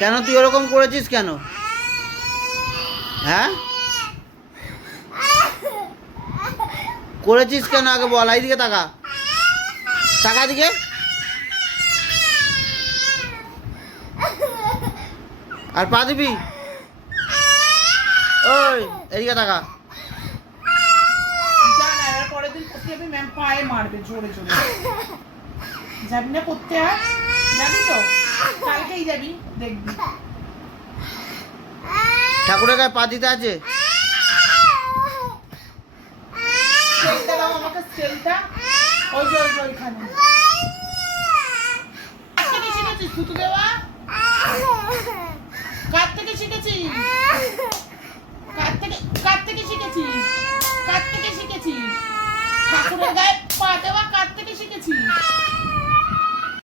কেন তুই ওরকম করেছিস কেন? হ্যাঁ, করেছিস কেন আগে বল। এইদিকে তাকা, তাকা দিকে। আর পা দিবি? ওই এদিকে তাকা। পরের দিন করতে যাবি, ম্যাম পায়ে মারবে জোরে জোরে। যাবি না করতে? আর যাবি তো? কালকেই যাবি, দেখবি। ঠাকুরের গায়ে পা দিতে আছে। স্কেলটা দাও আমাকে, স্কেলটা। ওই যে ওইখানে। কার থেকে শিখেছিস থুতু দেওয়া? কার থেকে শিখেছিস? কার থেকে শিখেছিস? কার থেকে শিখেছিস? ঠাকুরের গায়ে পা দেওয়া কার থেকে শিখেছিস?